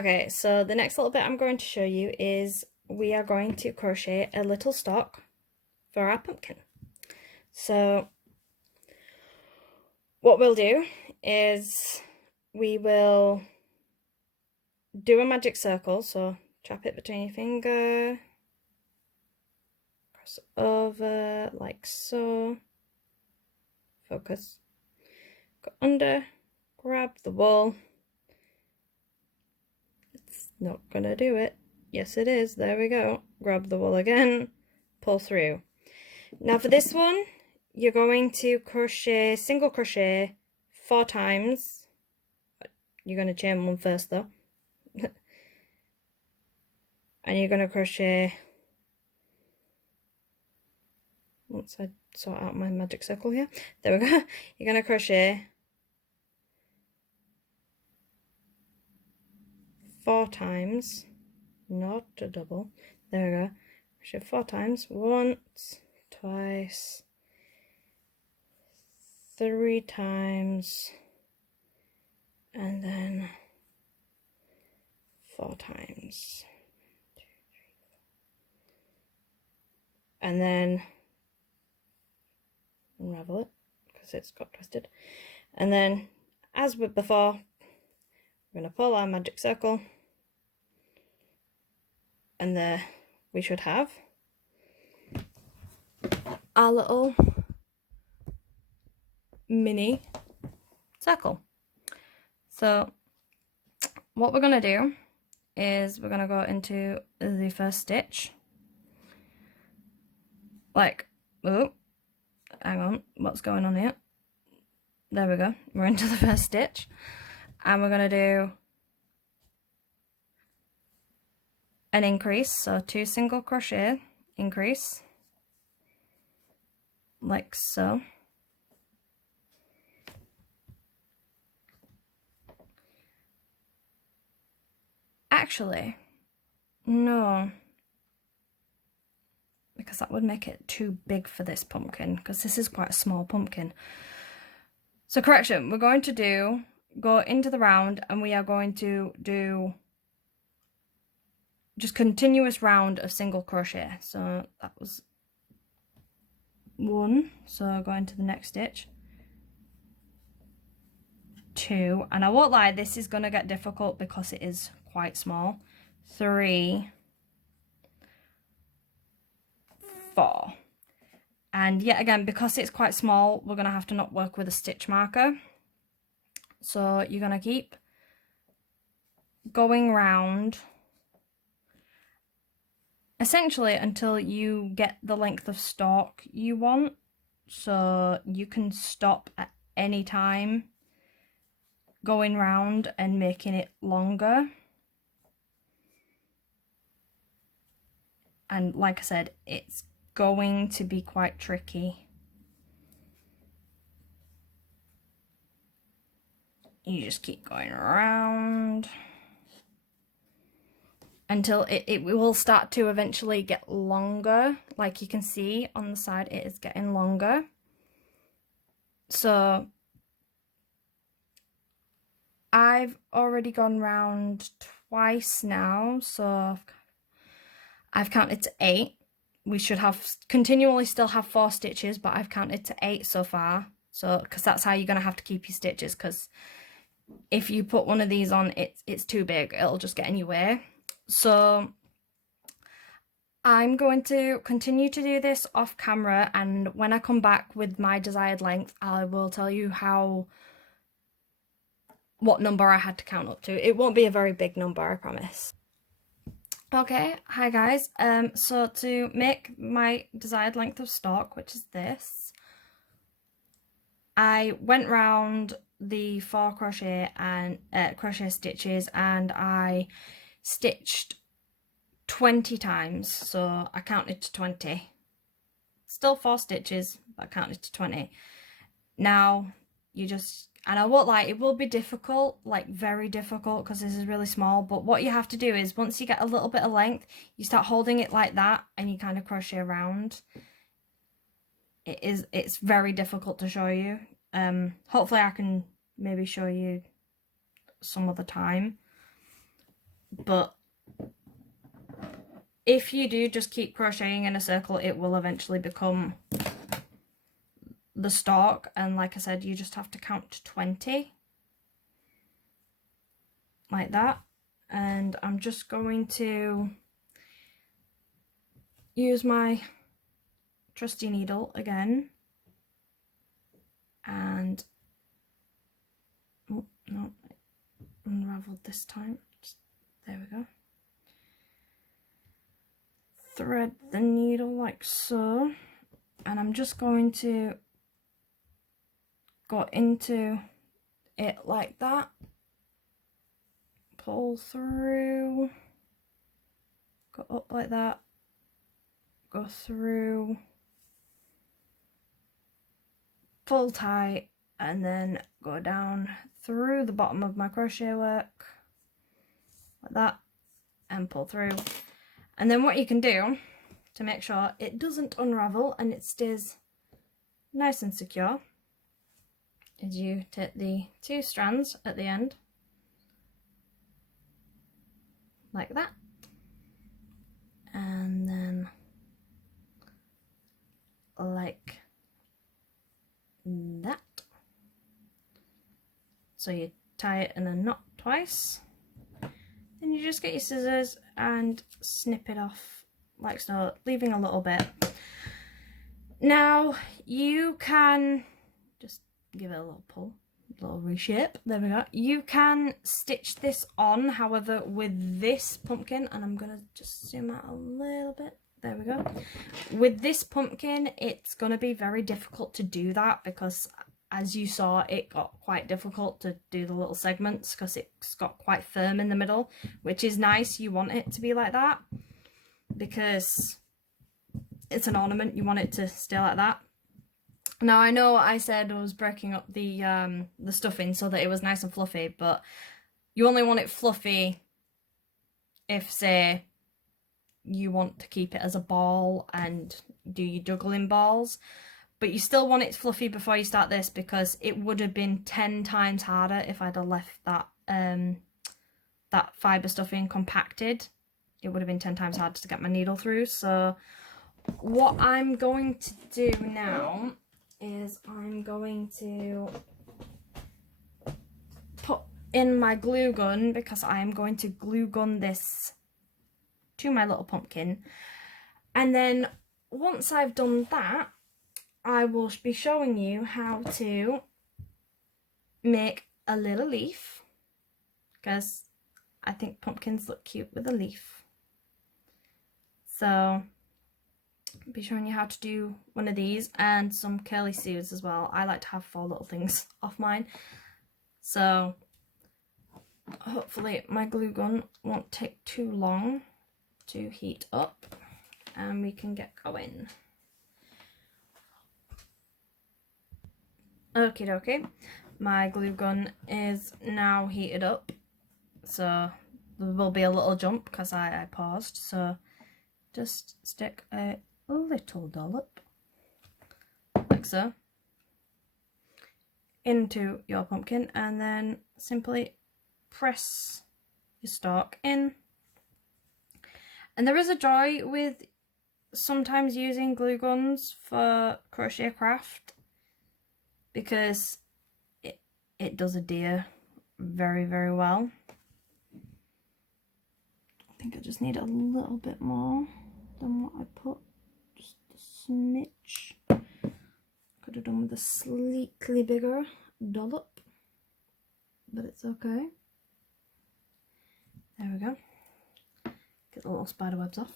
Okay, so the next little bit I'm going to show you is we are going to crochet a little stalk for our pumpkin. So what we'll do is we will do a magic circle, so trap it between your finger, cross over like so, focus, go under, grab the wool. It's not gonna do it. Yes it is, there we go. Grab the wool again, pull through. Now for this one, you're going to crochet, single crochet 4 times. You're going to chain one first though. And you're going to crochet, once I sort out my magic circle here, there we go. You're going to crochet 4 times, not a double, there we go. Crochet 4 times, once, twice, 3 times, and then 4 times. 2, 3, 4. And then unravel it because it's got twisted. And then, as with before, we're going to pull our magic circle, and there we should have our little mini circle. So what we're going to do is we're going to go into the first stitch, like, oh, hang on, what's going on here? There we go, we're into the first stitch, and we're going to do an increase, so 2 single crochet, increase, like so. Actually, no, because that would make it too big for this pumpkin, because this is quite a small pumpkin. So correction, we're going to go into the round, and we are going to do just continuous round of single crochet. So that was 1, so go into the next stitch, 2, and I won't lie, this is going to get difficult because it is quite small, 3, 4, and yet again, because it's quite small, we're going to have to not work with a stitch marker. So you're going to keep going round essentially until you get the length of stalk you want. So you can stop at any time going round and making it longer. And like I said, it's going to be quite tricky. You just keep going around until it will start to eventually get longer. Like you can see on the side, it is getting longer. So I've already gone round twice now, so I've counted to 8. We should have continually still have 4 stitches, but I've counted to 8 so far. So because that's how you're going to have to keep your stitches, because if you put one of these on, it's too big, it'll just get in your way. So I'm going to continue to do this off camera, and when I come back with my desired length, I will tell you what number I had to count up to. It won't be a very big number, I promise. Okay, hi guys. So to make my desired length of stalk, which is this, I went round the 4 crochet and crochet stitches, and I stitched 20 times. So I counted to 20. Still 4 stitches, but I counted to 20. Now you just, and I won't lie, it will be difficult, like very difficult, because this is really small, but what you have to do is once you get a little bit of length, you start holding it like that and you kind of crochet around. It's very difficult to show you. Hopefully I can maybe show you some other time. but if you do just keep crocheting in a circle, it will eventually become the stalk. And like I said, you just have to count to 20 like that. And I'm just going to use my trusty needle again, and oh no, unraveled this time. There we go. Thread the needle like so, and I'm just going to go into it like that, pull through, go up like that, go through, pull tight, and then go down through the bottom of my crochet work like that and pull through. And then what you can do to make sure it doesn't unravel and it stays nice and secure is you take the 2 strands at the end like that, and then like that. So you tie it in a knot twice, then you just get your scissors and snip it off like so, leaving a little bit. Now you can just give it a little pull, a little reshape. There we go. You can stitch this on, however, with this pumpkin, and I'm gonna just zoom out a little bit. There we go. With this pumpkin, it's gonna be very difficult to do that because, as you saw, it got quite difficult to do the little segments because it's got quite firm in the middle, which is nice. You want it to be like that because it's an ornament. You want it to stay like that. Now, I know I said I was breaking up the stuffing so that it was nice and fluffy, but you only want it fluffy if, say, you want to keep it as a ball and do your juggling balls. But you still want it fluffy before you start this because it would have been 10 times harder if I'd have left that that fibre stuffing compacted. It would have been 10 times harder to get my needle through. So what I'm going to do now is I'm going to put in my glue gun because I am going to glue gun this to my little pumpkin. And then once I've done that, I will be showing you how to make a little leaf because I think pumpkins look cute with a leaf. So I'll be showing you how to do one of these and some curly Sues as well. I like to have 4 little things off mine. So hopefully my glue gun won't take too long to heat up and we can get going. Okie dokie, my glue gun is now heated up, so there will be a little jump because I paused, so just stick a little dollop, like so, into your pumpkin and then simply press your stalk in. And there is a joy with sometimes using glue guns for crochet craft because it does adhere very, very well. I think I just need a little bit more than what I put, just a smidge. Could have done with a slightly bigger dollop, but it's okay. There we go. Get the little spider webs off.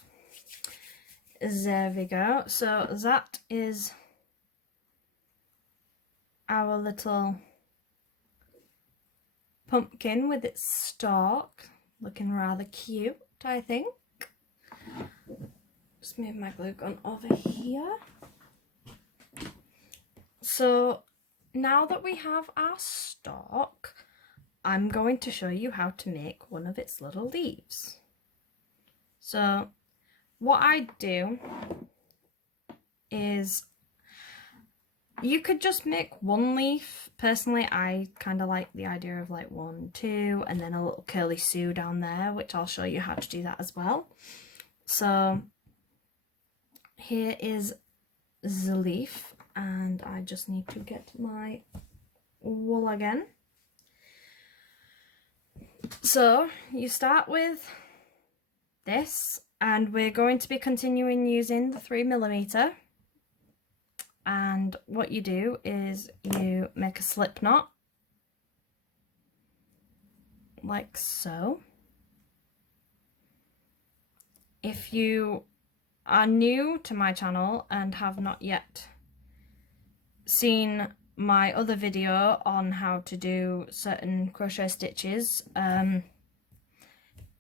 There we go. So that is our little pumpkin with its stalk, looking rather cute, I think. Just move my glue gun over here. So now that we have our stalk, I'm going to show you how to make one of its little leaves. So what I do is You could just make one leaf. Personally, I kind of like the idea of like 1, 2, and then a little curly Sue down there, which I'll show you how to do that as well. So here is the leaf, and I just need to get my wool again. So you start with this, and we're going to be continuing using the 3mm. And what you do is you make a slip knot, like so. If you are new to my channel and have not yet seen my other video on how to do certain crochet stitches,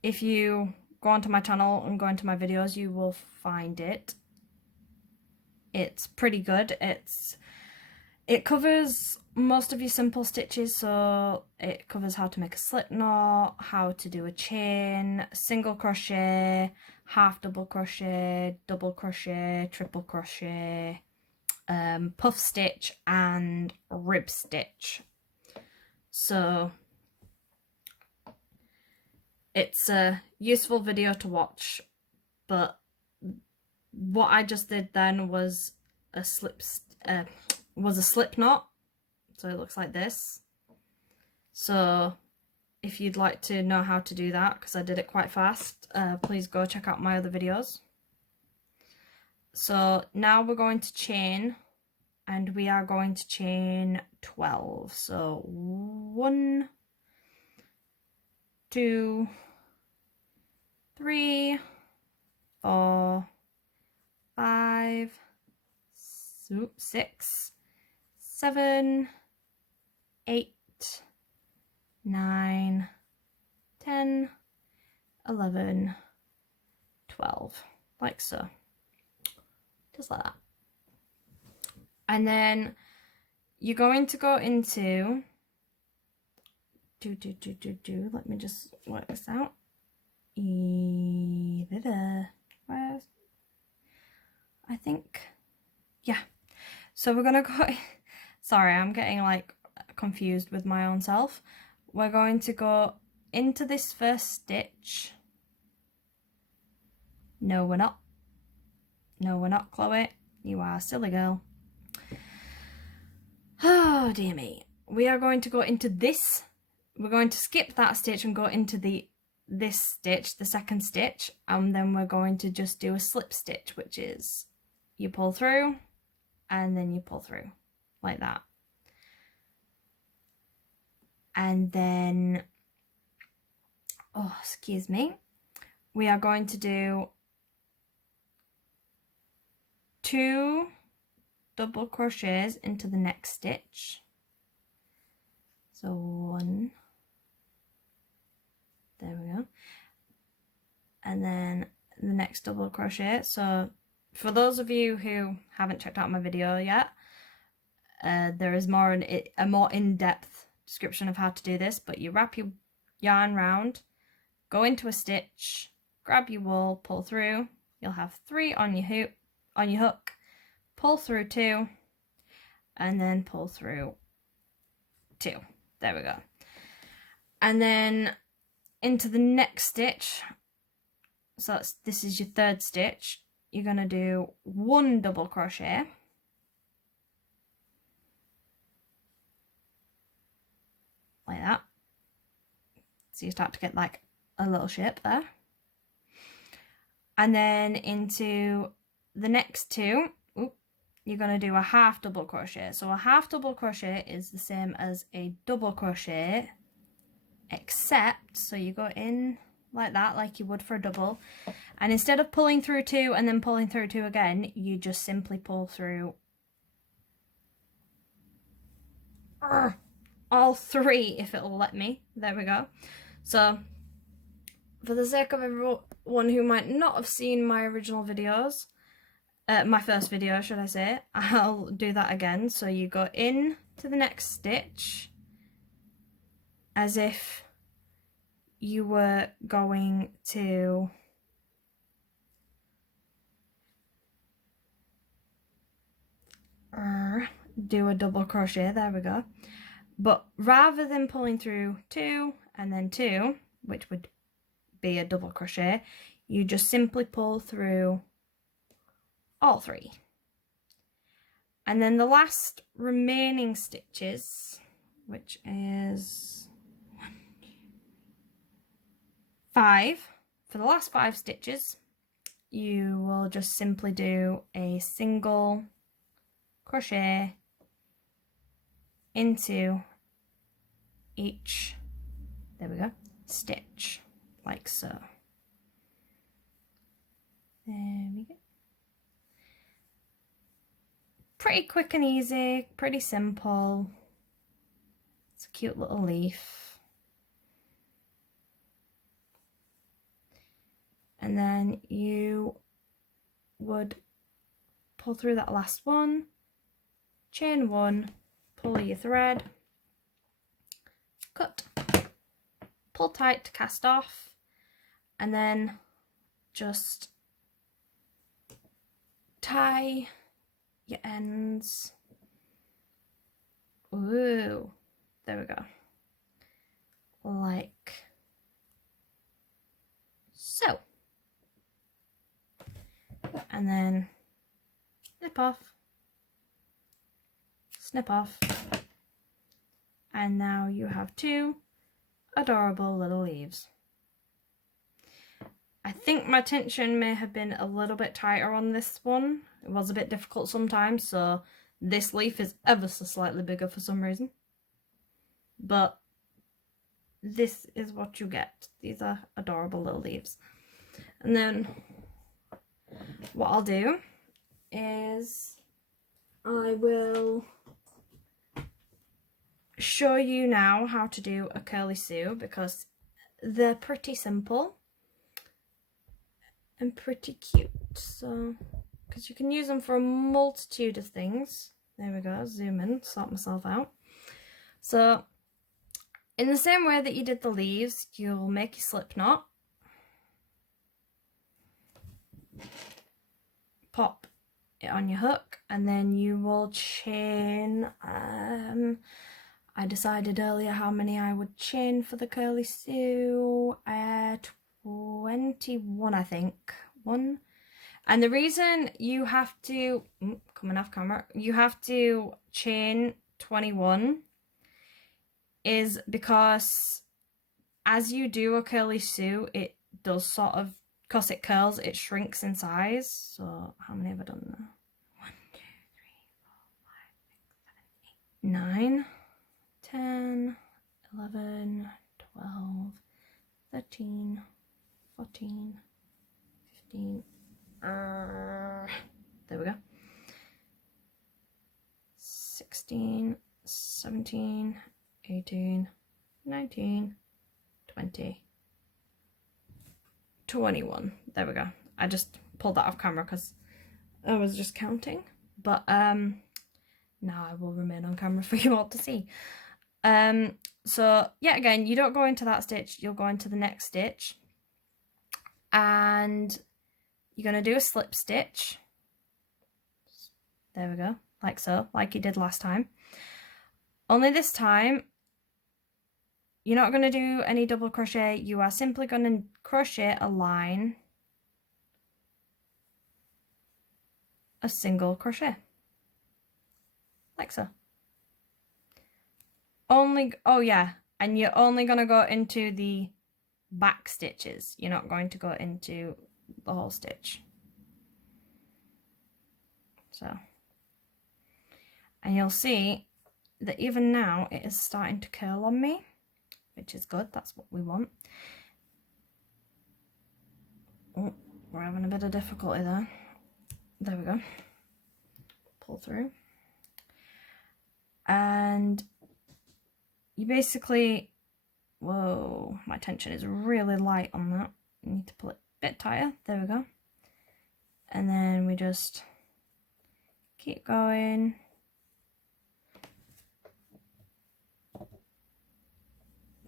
if you go onto my channel and go into my videos, you will find it. It's pretty good. It covers most of your simple stitches, so it covers how to make a slip knot, how to do a chain, single crochet, half double crochet, double crochet, triple crochet, puff stitch and rib stitch. So it's a useful video to watch, but what I just did then was a slip knot, so it looks like this. So if you'd like to know how to do that, because I did it quite fast, please go check out my other videos. So now we're going to chain, and we are going to chain 12. So 1, 2, 3, 4, 5, 6, 7, 8, 9, 10, 11, 12, like so. Just like that. And then you're going to go into let me just work this out. Where's, I think, yeah. So we're gonna go, sorry, I'm getting like confused with my own self. We're going to go into this first stitch. No, we're not. No, we're not, Chloe. You are a silly girl. Oh, dear me. We are going to go into this. We're going to skip that stitch and go into this stitch, the second stitch, and then we're going to just do a slip stitch, which is you pull through and then you pull through like that. And then, oh, excuse me, we are going to do 2 double crochets into the next stitch. So 1, there we go, and then the next double crochet. So for those of you who haven't checked out my video yet, there is a more in-depth description of how to do this, but you wrap your yarn round, go into a stitch, grab your wool, pull through. You'll have 3 on your hook, pull through 2, and then pull through 2. There we go. And then into the next stitch, so this is your third stitch, you're going to do 1 double crochet, like that. So you start to get like a little shape there. And then into the next 2, you're going to do a half double crochet. So a half double crochet is the same as a double crochet, except, so you go in like that, like you would for a double, and instead of pulling through 2 and then pulling through 2 again, you just simply pull through all 3 if it'll let me. There we go. So for the sake of everyone who might not have seen my original videos, my first video, should I say, I'll do that again. So you go in to the next stitch as if you were going to do a double crochet. There we go. But rather than pulling through 2 and then 2, which would be a double crochet, you just simply pull through all 3. And then the last remaining stitches, which is 5, for the last 5 stitches, you will just simply do a single crochet into each, there we go, stitch, like so. There we go. Pretty quick and easy, pretty simple. It's a cute little leaf. And then you would pull through that last one, chain 1, pull your thread, cut, pull tight to cast off, and then just tie your ends. Ooh, there we go. Like so. And then snip off, and now you have 2 adorable little leaves. I think my tension may have been a little bit tighter on this one. It was a bit difficult sometimes, so this leaf is ever so slightly bigger for some reason. But this is what you get. These are adorable little leaves. And then what I'll do is I will show you now how to do a curly Sue, because they're pretty simple and pretty cute. So, because you can use them for a multitude of things. There we go, zoom in, sort myself out. So, in the same way that you did the leaves, you'll make your slip knot, pop it on your hook, and then you will chain, I decided earlier how many I would chain for the curly Sue, 21 I think, 1. And the reason you have to, coming off camera, you have to chain 21 is because as you do a curly Sue, it does sort of, because it curls, it shrinks in size. So how many have I done now? 1, 2, 3, 4, 5, 6, 7, 8, 9, 10, 11, 12, 13, 14, 15, there we go, 16, 17, 18, 19, 20, 21. There we go. I just pulled that off camera because I was just counting. But now I will remain on camera for you all to see. So yeah, again, you don't go into that stitch, you'll go into the next stitch. And you're going to do a slip stitch. There we go, like so, like you did last time. Only this time, you're not going to do any double crochet, you are simply going to crochet a line, a single crochet, like so. Oh yeah, and you're only going to go into the back stitches, you're not going to go into the whole stitch. So, and you'll see that even now it is starting to curl on me, which is good, that's what we want. Oh, we're having a bit of difficulty there. There we go. Pull through. And you basically, whoa, my tension is really light on that. You need to pull it a bit tighter. There we go. And then we just keep going.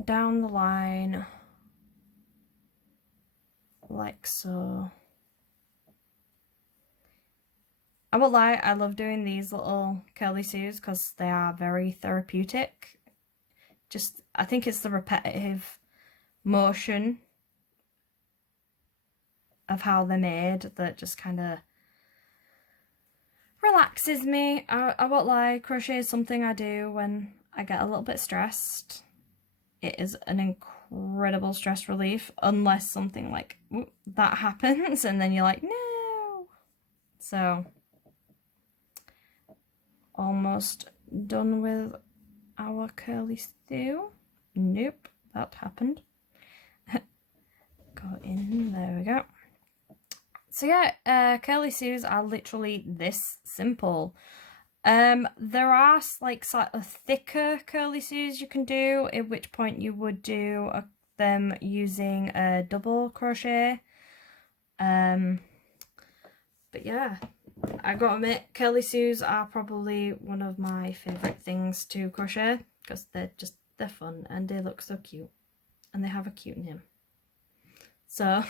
Down the line, like so. I will lie, I love doing these little curly sues because they are very therapeutic. Just, I think it's the repetitive motion of how they're made that just kind of relaxes me. I won't lie, crochet is something I do when I get a little bit stressed. It is an incredible stress relief, unless something like that happens and then you're like, no. So, almost done with our curly stew. Nope, that happened. Go in, there we go. So yeah, curly sues are literally this simple. There are like sort of thicker curly sues you can do, at which point you would do them using a double crochet. But yeah, I gotta admit, curly sues are probably one of my favourite things to crochet because they're fun and they look so cute and they have a cute name. So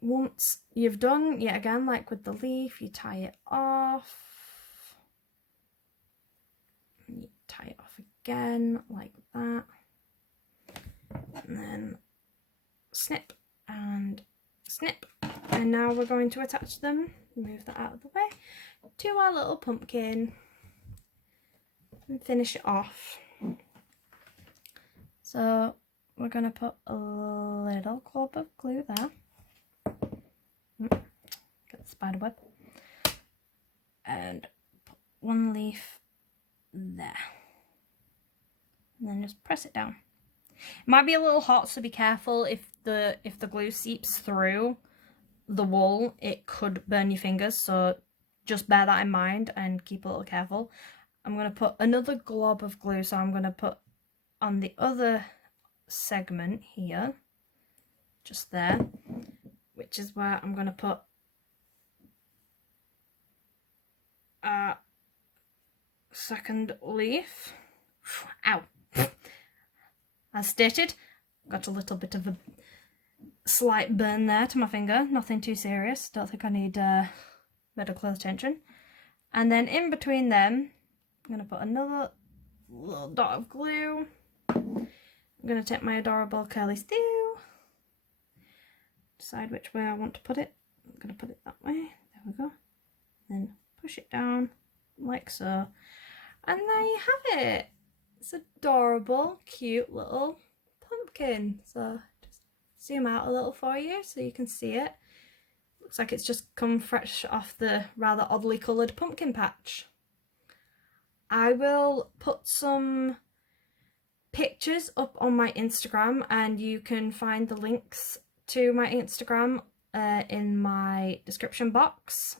once you've done, yet again, like with the leaf, you tie it off. You tie it off again, like that. And then snip and snip. And now we're going to attach them, move that out of the way, to our little pumpkin and finish it off. So we're going to put a little glob of glue there. Get the spider web. And put one leaf there. And then just press it down. It might be a little hot, so be careful if the glue seeps through the wool, it could burn your fingers, so just bear that in mind and keep a little careful. I'm going to put another glob of glue, so I'm going to put on the other segment here, just there, which is where I'm going to put a second leaf. Ow! As stated, got a little bit of a slight burn there to my finger, nothing too serious, don't think I need medical attention. And then in between them, I'm going to put another little dot of glue. I'm going to take my adorable curly stew, decide which way I want to put it. I'm going to put it that way, there we go. Then push it down like so. And there you have it. It's adorable, cute little pumpkin. So just zoom out a little for you so you can see it. Looks like it's just come fresh off the rather oddly coloured pumpkin patch. I will put some pictures up on my Instagram, and you can find the links to my Instagram in my description box.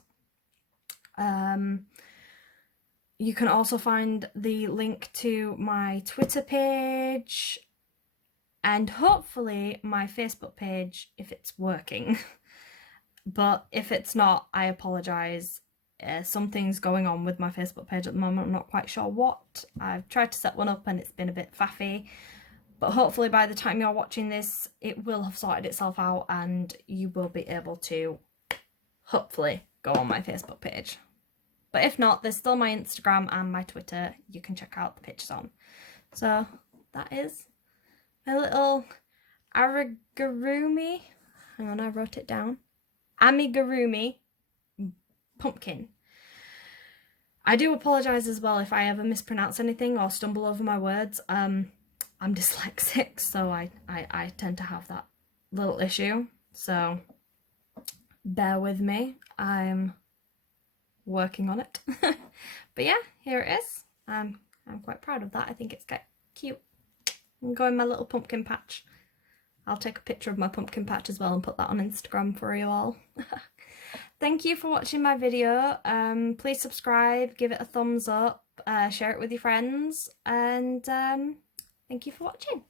You can also find the link to my Twitter page and hopefully my Facebook page if it's working. But if it's not, I apologise. Something's going on with my Facebook page at the moment. I'm not quite sure what. I've tried to set one up and it's been a bit faffy. But hopefully by the time you're watching this, it will have sorted itself out and you will be able to hopefully go on my Facebook page. But if not, there's still my Instagram and my Twitter you can check out the pictures on. So that is my little amigurumi. Hang on, I wrote it down. Amigurumi pumpkin. I do apologise as well if I ever mispronounce anything or stumble over my words. I'm dyslexic, so I tend to have that little issue. So bear with me. I'm working on it. But yeah, here it is. I'm quite proud of that. I think it's quite cute. I'm going my little pumpkin patch. I'll take a picture of my pumpkin patch as well and put that on Instagram for you all. Thank you for watching my video. Please subscribe, give it a thumbs up, share it with your friends, and thank you for watching.